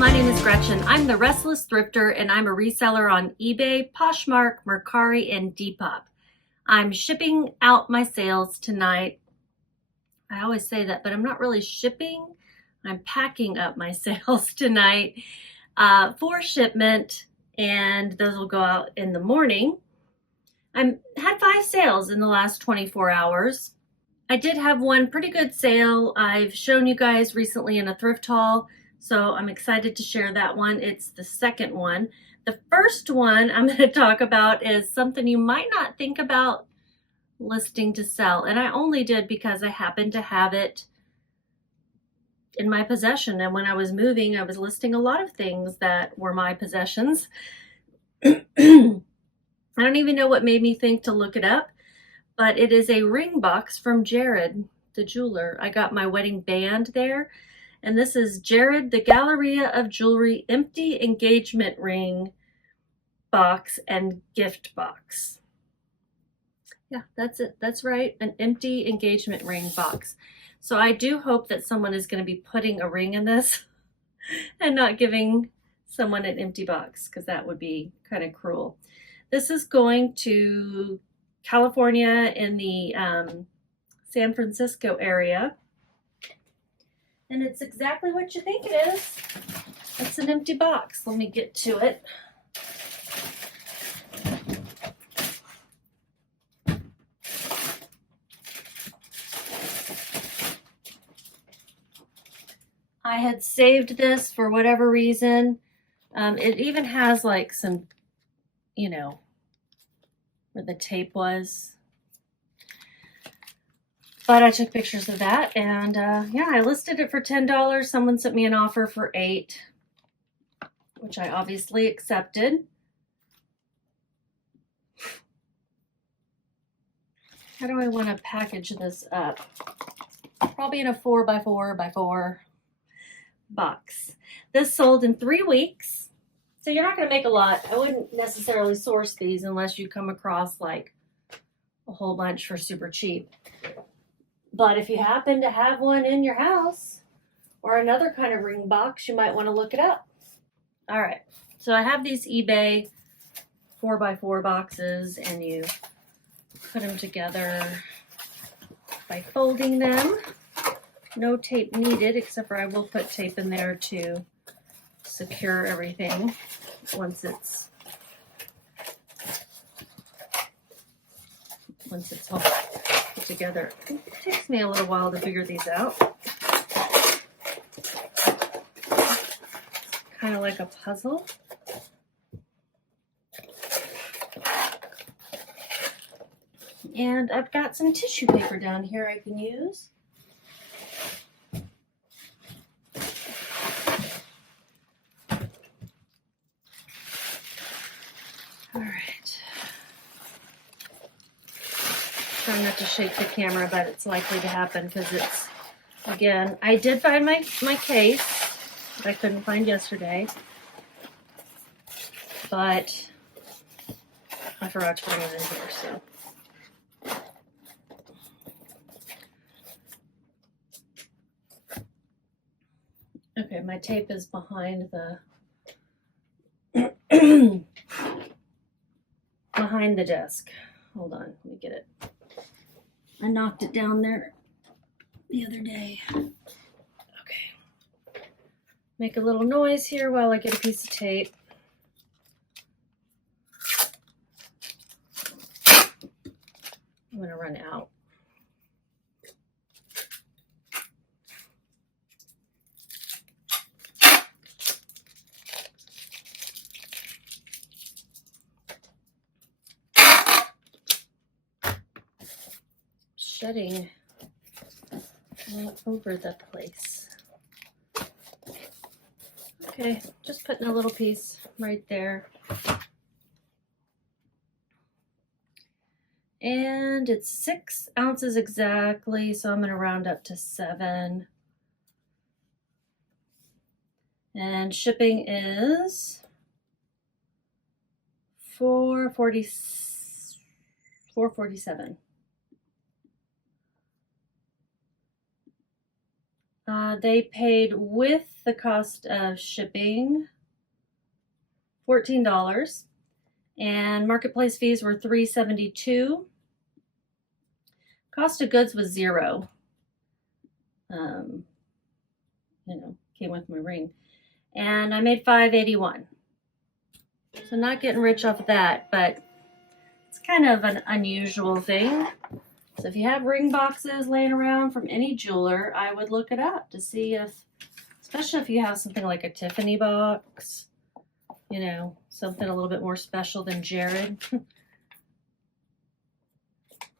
my name is Gretchen. I'm the Restless Thrifter and I'm a reseller on eBay, Poshmark, Mercari, and Depop. I'm shipping out my sales tonight. I always say that, but I'm not really shipping. I'm packing up my sales tonight for shipment, and those will go out in the morning. I had 5 sales in the last 24 hours. I did have one pretty good sale I've shown you guys recently in a thrift haul, so I'm excited to share that one. It's the second one. The first one I'm going to talk about is something you might not think about listing to sell, and I only did because I happened to have it in my possession, and when I was moving I was listing a lot of things that were my possessions. I don't even know what made me think to look it up, but it is a ring box from Jared the jeweler. I got my wedding band there, and this is Jared the Galleria of Jewelry empty engagement ring box and gift box. Yeah, that's it. That's right, an empty engagement ring box. So I do hope that someone is going to be putting a ring in this and not giving someone an empty box, because that would be kind of cruel. This is going to California in the San Francisco area. And it's exactly what you think it is. It's an empty box. Let me get to it. I had saved this for whatever reason. It even has like some, you know, where the tape was. But I took pictures of that, and yeah, I listed it for $10. Someone sent me an offer for $8, which I obviously accepted. How do I want to package this up? Probably in a 4x4x4 box. This sold in 3 weeks, so you're not going to make a lot. I wouldn't necessarily source these unless you come across like a whole bunch for super cheap. But if you happen to have one in your house or another kind of ring box, you might want to look it up. All right, so I have these eBay 4x4 boxes, and you put them together by folding them. No tape needed, except for I will put tape in there to secure everything once it's all put together. It takes me a little while to figure these out. Kind of like a puzzle. And I've got some tissue paper down here I can use. All right. Trying not to shake the camera, but it's likely to happen because it's, again, I did find my case that I couldn't find yesterday, but I forgot to bring it in here, so. Okay, my tape is behind the behind the desk. Hold on, let me get it. I knocked it down there the other day. Okay. Make a little noise here while I get a piece of tape. I'm gonna run out. Shedding all over the place. Okay, just putting a little piece right there. And it's 6 ounces exactly, so I'm going to round up to 7. And shipping is $447. They paid with the cost of shipping $14, and marketplace fees were $3.72. Cost of goods was $0. Came with my ring, and I made $5.81. So not getting rich off of that, but it's kind of an unusual thing. So if you have ring boxes laying around from any jeweler, I would look it up to see if, especially if you have something like a Tiffany box, you know, something a little bit more special than Jared.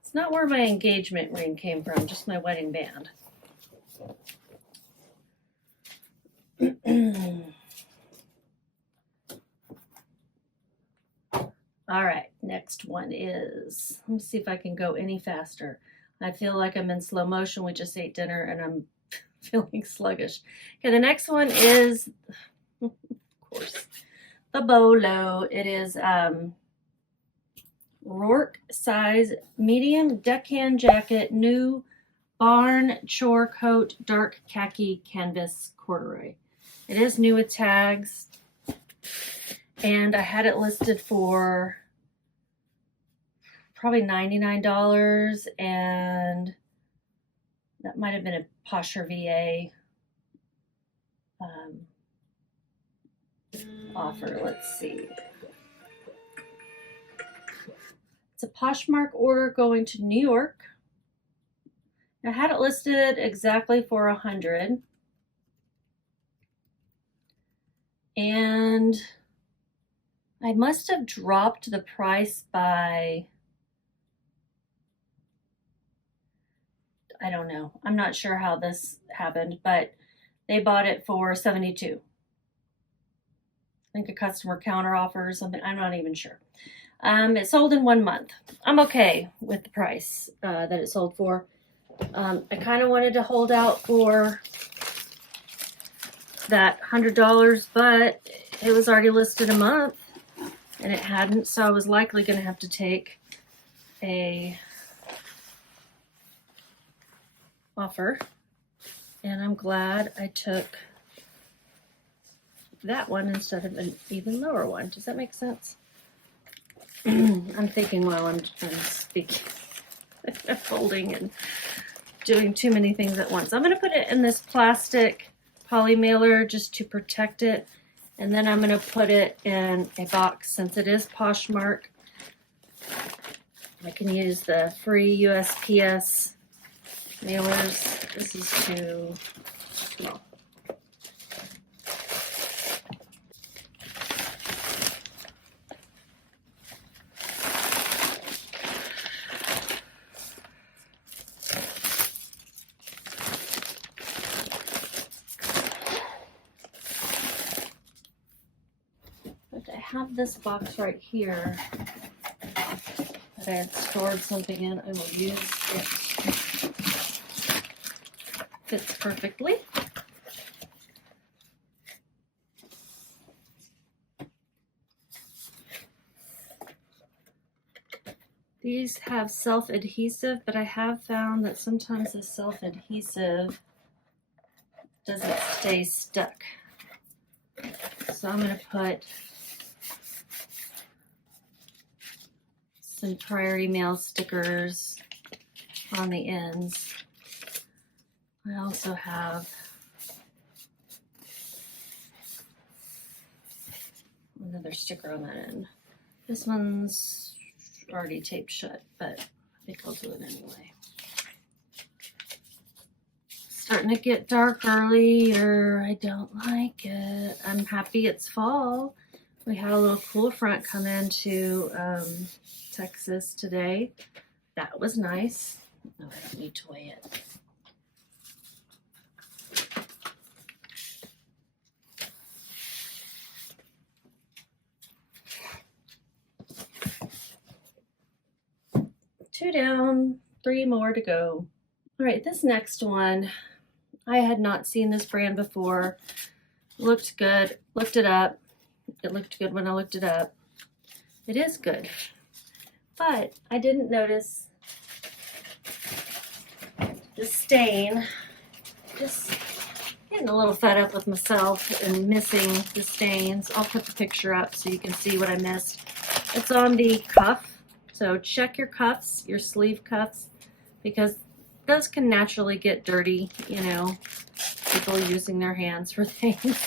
It's not where my engagement ring came from, just my wedding band. All right, next one is, let me see if I can go any faster. I feel like I'm in slow motion. We just ate dinner and I'm feeling sluggish. Okay, the next one is, of course, the Bolo. It is Rourke size medium deckhand jacket, new barn chore coat, dark khaki canvas corduroy. It is new with tags, and I had it listed for probably $99, and that might have been a Posher VA offer. Let's see. It's a Poshmark order going to New York. I had it listed exactly for $100, and I must have dropped the price by, I don't know. I'm not sure how this happened, but they bought it for $72. I think a customer counter offer or something. I'm not even sure. It sold in 1 month. I'm okay with the price that it sold for. I kind of wanted to hold out for that $100, but it was already listed a month and it hadn't, so I was likely going to have to take a offer, and I'm glad I took that one instead of an even lower one. Does that make sense? I'm thinking while I'm speaking. I'm folding and doing too many things at once. I'm going to put it in this plastic poly mailer just to protect it, and then I'm going to put it in a box. Since it is Poshmark, I can use the free USPS mailers. This is too small. I have this box right here that I had stored something in. I will use it. Fits perfectly. These have self-adhesive, but I have found that sometimes the self-adhesive doesn't stay stuck. So I'm going to put some priority mail stickers on the ends. I also have another sticker on that end. This one's already taped shut, but I think I'll do it anyway. Starting to get dark early, or I don't like it. I'm happy it's fall. We had a little cool front come into Texas today. That was nice. No, I don't need to weigh it. Two down, 3 more to go. All right, this next one, I had not seen this brand before. Looked good. Looked it up. It looked good when I looked it up. It is good. But I didn't notice the stain. Just getting a little fed up with myself and missing the stains. I'll put the picture up so you can see what I missed. It's on the cuff, so check your cuffs, your sleeve cuffs, because those can naturally get dirty, you know, people using their hands for things.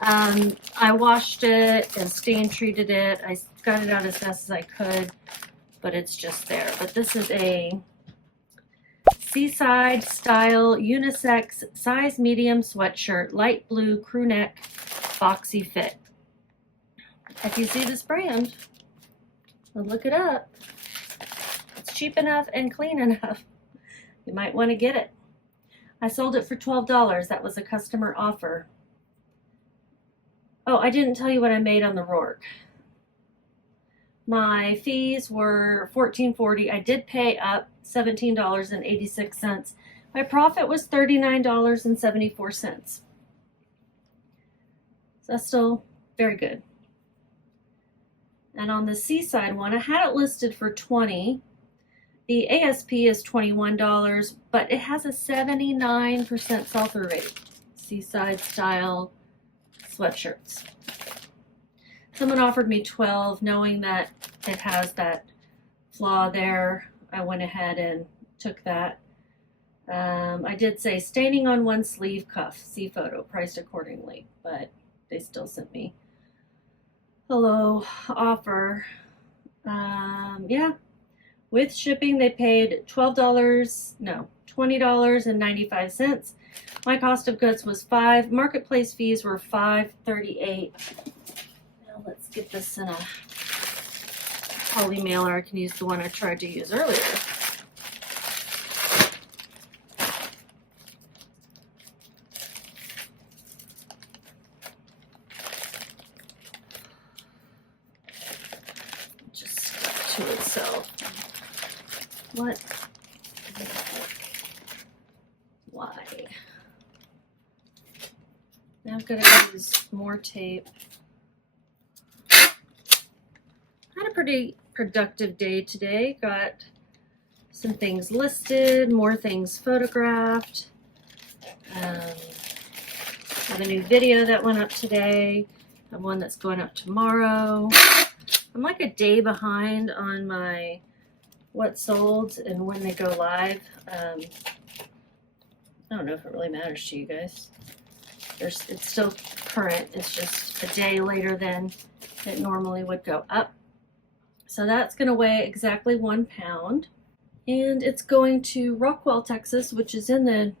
I washed it and stain treated it. I got it out as best as I could, but it's just there. But this is a seaside style unisex size medium sweatshirt, light blue crew neck, boxy fit. If you see this brand, look it up. It's cheap enough and clean enough. You might want to get it. I sold it for $12. That was a customer offer. Oh, I didn't tell you what I made on the Rourke. My fees were $14.40. I did pay up $17.86. My profit was $39.74. So that's still very good. And on the Seaside one, I had it listed for $20. The ASP is $21, but it has a 79% sell-through rate. Seaside style sweatshirts. Someone offered me $12, knowing that it has that flaw there. I went ahead and took that. I did say staining on one sleeve cuff. See photo, priced accordingly, but they still sent me a low offer. Yeah, with shipping they paid $20.95. My cost of goods was $5. Marketplace fees were $5.38. Now let's get this in a poly mailer. I can use the one I tried to use earlier. Just stuck to itself. What? Why? Now I've got to use more tape. Had a pretty productive day today. Got some things listed, more things photographed. Have a new video that went up today. Have one that's going up tomorrow. I'm like a day behind on my what sold and when they go live. I don't know if it really matters to you guys. It's still current. It's just a day later than it normally would go up. So that's going to weigh exactly 1 pound. And it's going to Rockwell, Texas, which is in the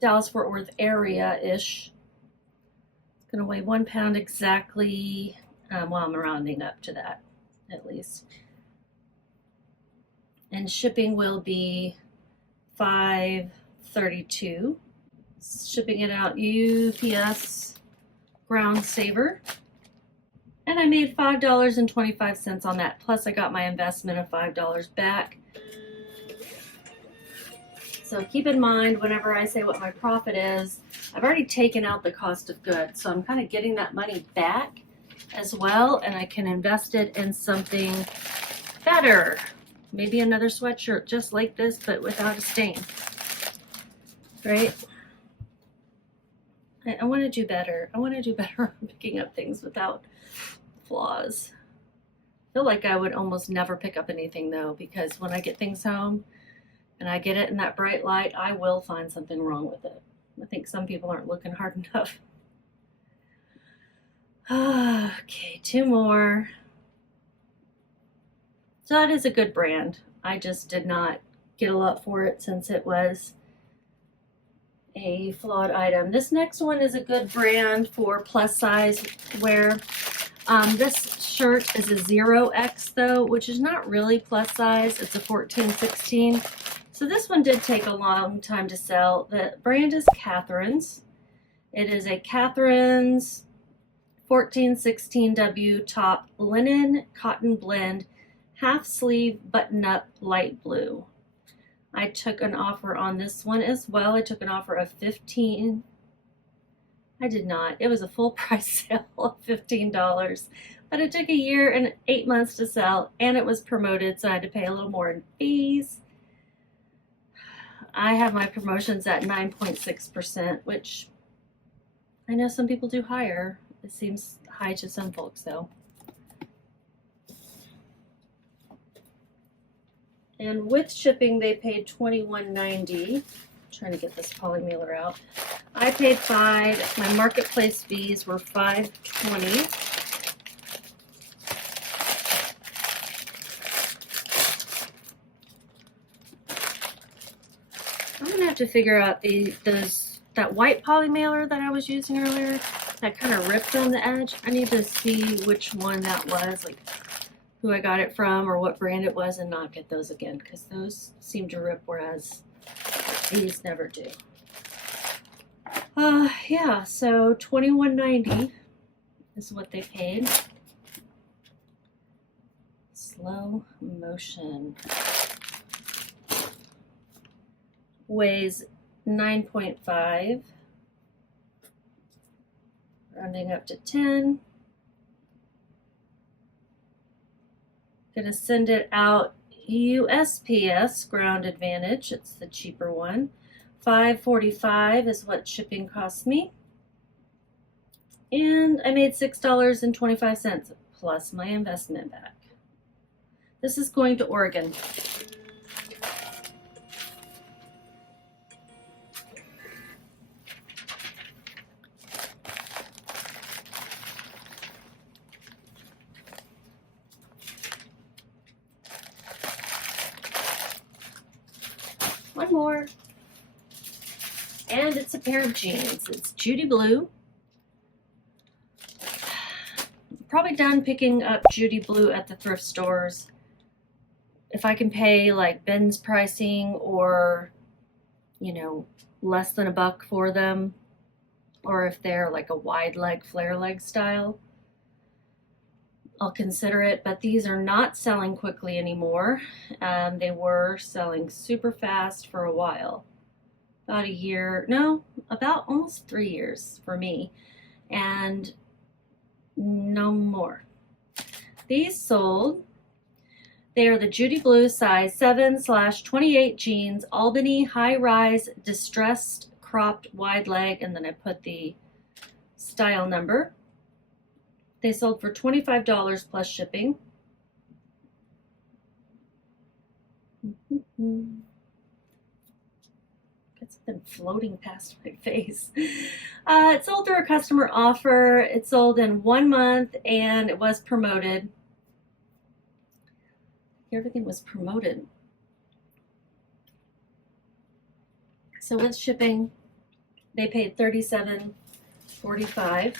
Dallas-Fort Worth area-ish. It's going to weigh 1 pound exactly. Well, I'm rounding up to that, at least. And shipping will be $5.32. Shipping it out UPS Ground Saver. And I made $5.25 on that. Plus I got my investment of $5 back. So keep in mind whenever I say what my profit is, I've already taken out the cost of goods. So I'm kind of getting that money back as well. And I can invest it in something better. Maybe another sweatshirt just like this, but without a stain. Right? I want to do better. I want to do better on picking up things without flaws. I feel like I would almost never pick up anything though, because when I get things home and I get it in that bright light, I will find something wrong with it. I think some people aren't looking hard enough. Okay, 2 more. So that is a good brand. I just did not get a lot for it since it was a flawed item. This next one is a good brand for plus size wear. This shirt is a 0X though, which is not really plus size. It's a 14-16. So this one did take a long time to sell. The brand is Catherine's. It is a Catherine's 14-16W top linen cotton blend, half sleeve button up light blue. I took an offer on this one as well. I took an offer of $15. I did not. It was a full price sale of $15, but it took a year and 8 months to sell, and it was promoted, so I had to pay a little more in fees. I have my promotions at 9.6%, which I know some people do higher. It seems high to some folks though. And with shipping, they paid $21.90. Trying to get this poly mailer out. I paid $5. My marketplace fees were $5.20. I'm gonna have to figure out that white poly mailer that I was using earlier that kind of ripped on the edge. I need to see which one that was, like who I got it from or what brand it was, and not get those again because those seem to rip, whereas these never do. Yeah, so $21.90 is what they paid. Slow motion. Weighs 9.5. Rounding up to 10. Gonna send it out USPS Ground Advantage. It's the cheaper one. $5.45 is what shipping cost me. And I made $6.25 plus my investment back. This is going to Oregon. One more. And it's a pair of jeans. It's Judy Blue. Probably done picking up Judy Blue at the thrift stores. If I can pay like Ben's pricing or, you know, less than $1 for them, or if they're like a wide leg, flare leg style, I'll consider it. But these are not selling quickly anymore. They were selling super fast for a while. About a year, no, about almost 3 years for me. And no more. These sold. They are the Judy Blue size 7/28 jeans, Albany high-rise distressed cropped wide leg, and then I put the style number. They sold for $25 plus shipping. Got something floating past my face. It sold through a customer offer. It sold in 1 month and it was promoted. Everything was promoted. So with shipping, they paid $37.45.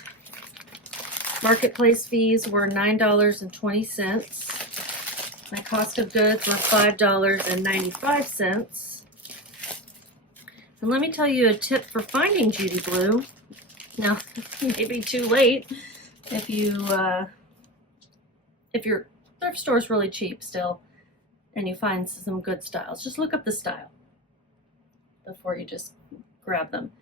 Marketplace fees were $9.20. My cost of goods were $5.95. And let me tell you a tip for finding Judy Blue. Now, it may be too late if your thrift store is really cheap still and you find some good styles. Just look up the style before you just grab them.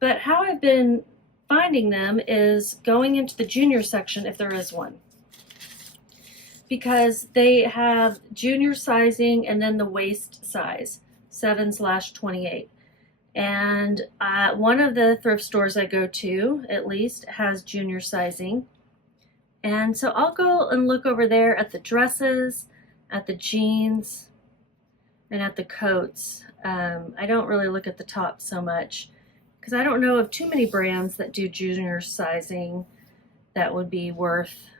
But how I've been finding them is going into the junior section if there is one, because they have junior sizing and then the waist size 7/28. And one of the thrift stores I go to at least has junior sizing. And so I'll go and look over there at the dresses, at the jeans, and at the coats. I don't really look at the top so much because I don't know of too many brands that do junior sizing that would be worth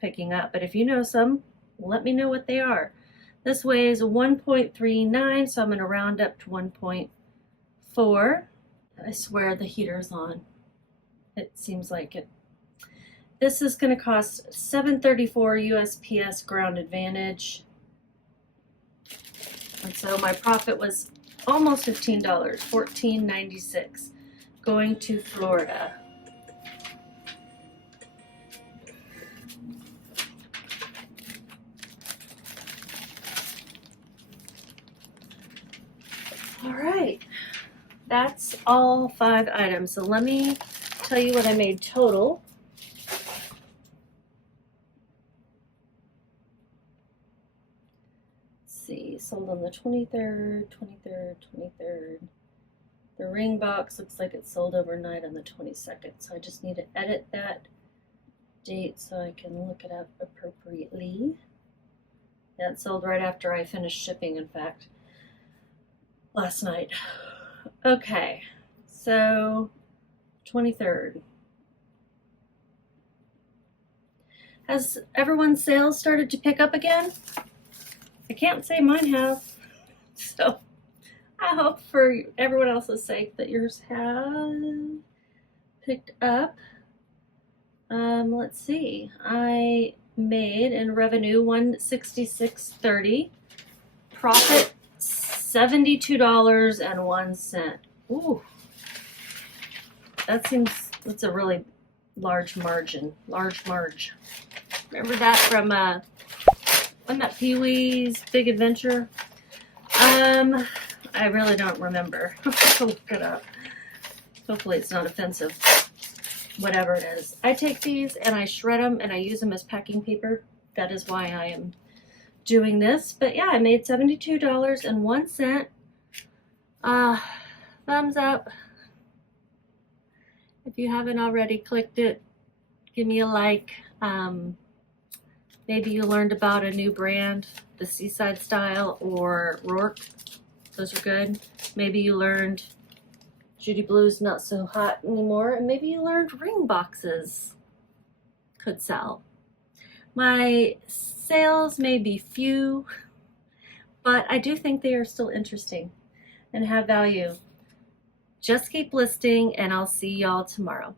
picking up. But if you know some, let me know what they are. This weighs 1.39, so I'm going to round up to 1.4. I swear the heater's on. It seems like it. This is going to cost $7.34 USPS Ground Advantage. And so my profit was almost $15, $14.96, going to Florida. All right, that's all 5 items. So let me tell you what I made total. Let's see, sold on the 23rd, 23rd, 23rd. The ring box looks like it sold overnight on the 22nd, so I just need to edit that date so I can look it up appropriately. Yeah, it sold right after I finished shipping, in fact, last night. Okay, so 23rd. Has everyone's sales started to pick up again? I can't say mine have. So I hope for everyone else's sake that yours have picked up. Let's see. I made in revenue $166.30. Profit $72.01. Ooh. That's a really large margin. Large marge. Remember that from wasn't that Pee-wee's Big Adventure? I really don't remember. I'll look it up. Hopefully it's not offensive. Whatever it is. I take these and I shred them and I use them as packing paper. That is why I am doing this. But yeah, I made $72.01. Thumbs up. If you haven't already clicked it, give me a like. Maybe you learned about a new brand, the Seaside Style or Rourke. Those are good. Maybe you learned Judy Blue's not so hot anymore, and maybe you learned ring boxes could sell. My sales may be few, but I do think they are still interesting and have value. Just keep listing, and I'll see y'all tomorrow.